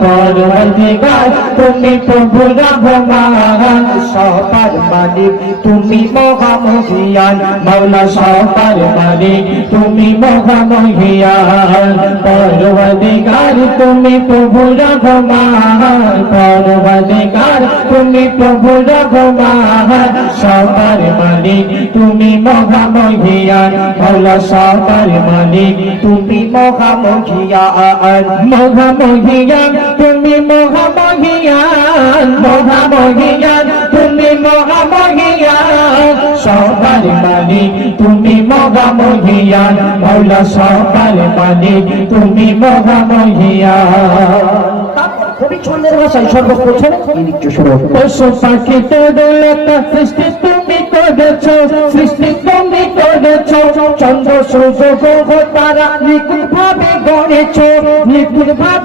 পরওয়ারদিগার তুমি প্রভু রহমান সবার মালিক তুমি মহামহিয়ান মাওলা সবার মালিক তুমি মহামহিয়ান পরওয়ারদিগার তুমি প্রভু রহমান পরওয়ারদিগার তুমি প্রভু রহমান সবার মালিক তুমি মহামহিয়ান মাওলা সবার মালিক তুমি মহামহিয়ান মহামহিয়ান তুমি মহামহিয়ান মহামহিয়ান তুমি মহামহিয়ান সবার মালিক তুমি মহামহিয়ান মাওলা সবার মালিক তুমি মহামহিয়ান কবি ছন্দের ভাষায় সর্বপ্রথমে পশু পাখি তোরলতা সৃষ্টি তুমি করেছ সৃষ্টি তুমি করেছ চন্দ্র সূর্য গ্রহ তারা নিখুঁত ভাবে গড়েছ নিখুঁত ভাবে